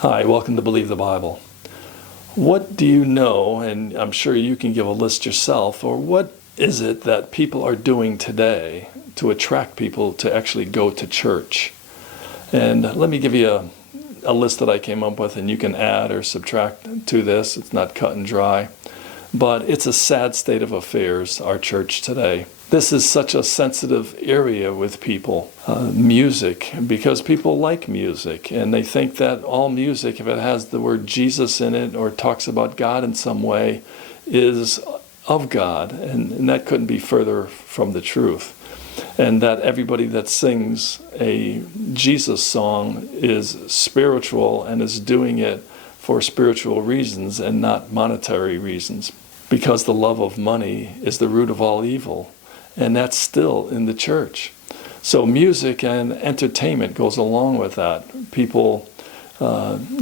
Hi, welcome to Believe the Bible. What do you know, and I'm sure you can give a list yourself, or what is it that people are doing today to attract people to actually go to church? And let me give you a list that I came up with, and you can add or subtract to this. It's not cut and dry. But it's a sad state of affairs, our church today. This is such a sensitive area with people. Music, because people like music, and they think that all music, if it has the word Jesus in it or talks about God in some way, is of God, and that couldn't be further from the truth. And that everybody that sings a Jesus song is spiritual and is doing it for spiritual reasons and not monetary reasons, because the love of money is the root of all evil, and that's still in the church. So music and entertainment goes along with that. People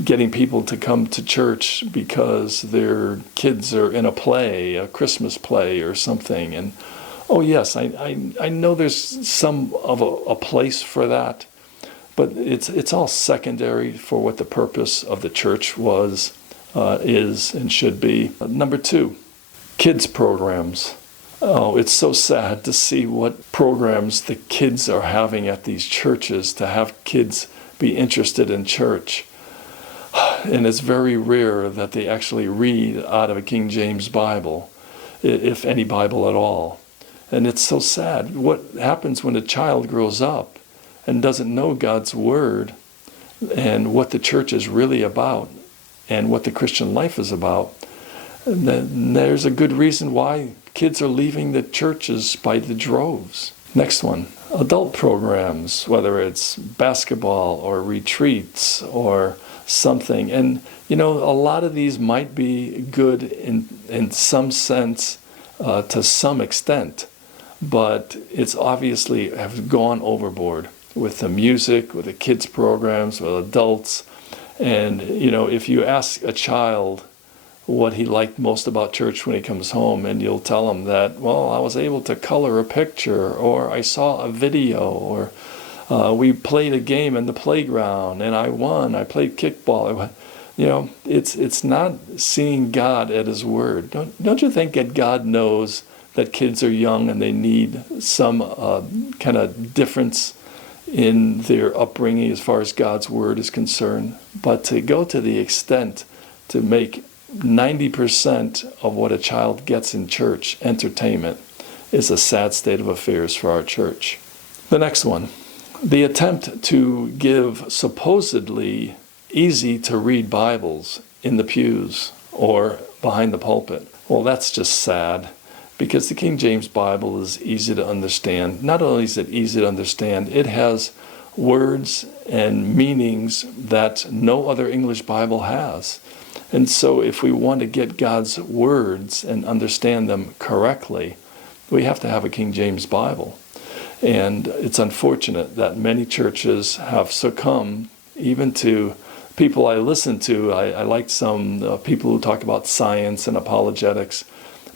getting people to come to church because their kids are in a play, a Christmas play or something, and oh yes, I know there's some of a place for that, but it's all secondary for what the purpose of the church is and should be. Number two, kids programs. Oh, it's so sad to see what programs the kids are having at these churches to have kids be interested in church. And it's very rare that they actually read out of a King James Bible, if any Bible at all. And it's so sad. What happens when a child grows up and doesn't know God's Word and what the church is really about and what the Christian life is about? Then there's a good reason why kids are leaving the churches by the droves. Next one, adult programs, whether it's basketball or retreats or something. And you know, a lot of these might be good in some sense, to some extent, but it's obviously have gone overboard with the music, with the kids programs, with adults. And you know, if you ask a child what he liked most about church when he comes home, and you'll tell him that, well, I was able to color a picture, or I saw a video, or we played a game in the playground and I won, I played kickball. You know, it's not seeing God at His Word. Don't you think that God knows that kids are young and they need some kind of difference in their upbringing as far as God's Word is concerned? But to go to the extent to make 90% of what a child gets in church entertainment is a sad state of affairs for our church. The next one, the attempt to give supposedly easy to read Bibles in the pews or behind the pulpit. Well, that's just sad, because the King James Bible is easy to understand. Not only is it easy to understand, it has words and meanings that no other English Bible has. And so if we want to get God's words and understand them correctly, we have to have a King James Bible. And it's unfortunate that many churches have succumbed, even to people I listen to. I like some people who talk about science and apologetics,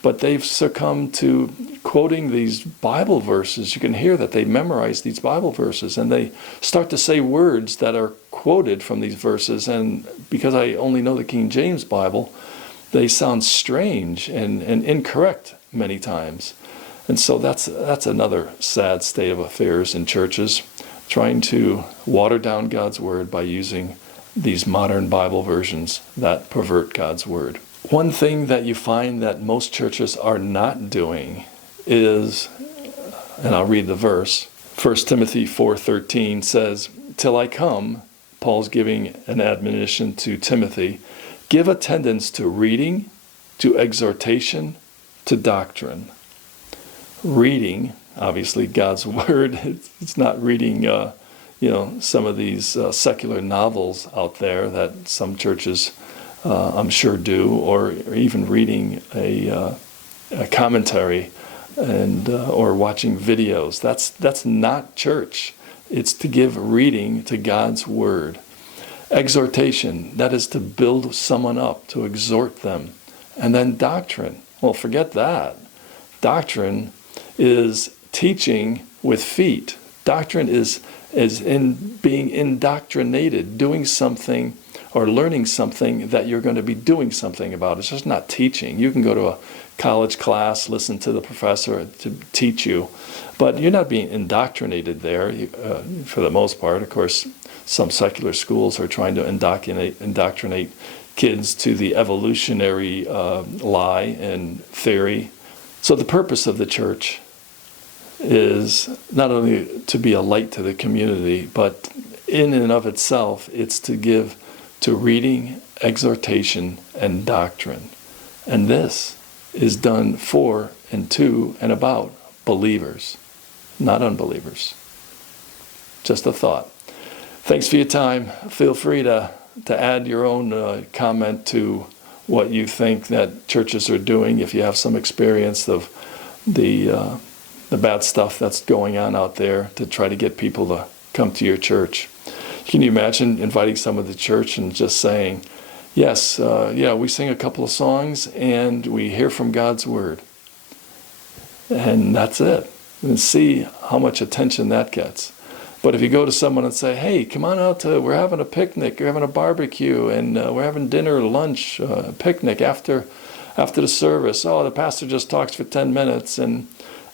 but they've succumbed to quoting these Bible verses. You can hear that they memorize these Bible verses, and they start to say words that are quoted from these verses, and because I only know the King James Bible, they sound strange and incorrect many times. And so that's another sad state of affairs in churches, trying to water down God's Word by using these modern Bible versions that pervert God's Word. One thing that you find that most churches are not doing is, and I'll read the verse, 1 Timothy 4:13 says, "Till I come," Paul's giving an admonition to Timothy, "give attendance to reading, to exhortation, to doctrine." Reading, obviously God's Word. It's not reading, some of these secular novels out there that some churches, I'm sure, do, or even reading a commentary and or watching videos. That's not church. It's to give reading to God's Word. Exhortation, that is to build someone up, to exhort them. And then doctrine. Well, forget that. Doctrine is teaching with feet. Doctrine is in being indoctrinated, doing something or learning something that you're going to be doing something about. It's just not teaching. You can go to a college class, listen to the professor to teach you, but you're not being indoctrinated there for the most part. Of course, some secular schools are trying to indoctrinate kids to the evolutionary lie and theory. So the purpose of the church is not only to be a light to the community, but in and of itself, it's to give to reading, exhortation, and doctrine. And this is done for and to and about believers, not unbelievers. Just a thought. Thanks for your time. Feel free to add your own comment to what you think that churches are doing, if you have some experience of the bad stuff that's going on out there, to try to get people to come to your church. Can you imagine inviting someone to church and just saying, yes, we sing a couple of songs and we hear from God's Word. And that's it. And see how much attention that gets. But if you go to someone and say, hey, come on out we're having a picnic, we're having a barbecue, and we're having dinner, lunch, picnic after the service. Oh, the pastor just talks for 10 minutes and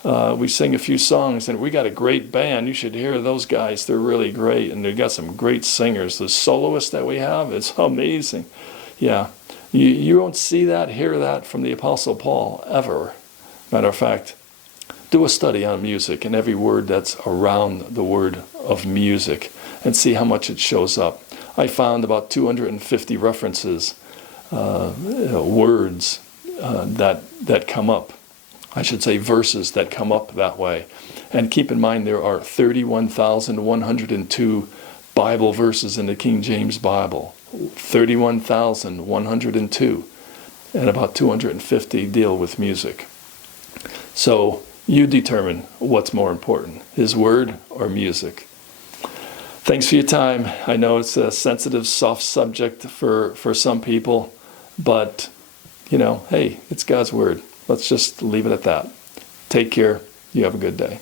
we sing a few songs, and we got a great band. You should hear those guys. They're really great, and they've got some great singers. The soloists that we have, it's amazing. Yeah, you won't see that, hear that from the Apostle Paul, ever. Matter of fact, do a study on music and every word that's around the word of music and see how much it shows up. I found about 250 references, words that come up. I should say verses that come up that way. And keep in mind there are 31,102 Bible verses in the King James Bible. 31,102. And about 250 deal with music. So you determine what's more important, His Word or music. Thanks for your time. I know it's a sensitive, soft subject for some people, but, hey, it's God's Word. Let's just leave it at that. Take care. You have a good day.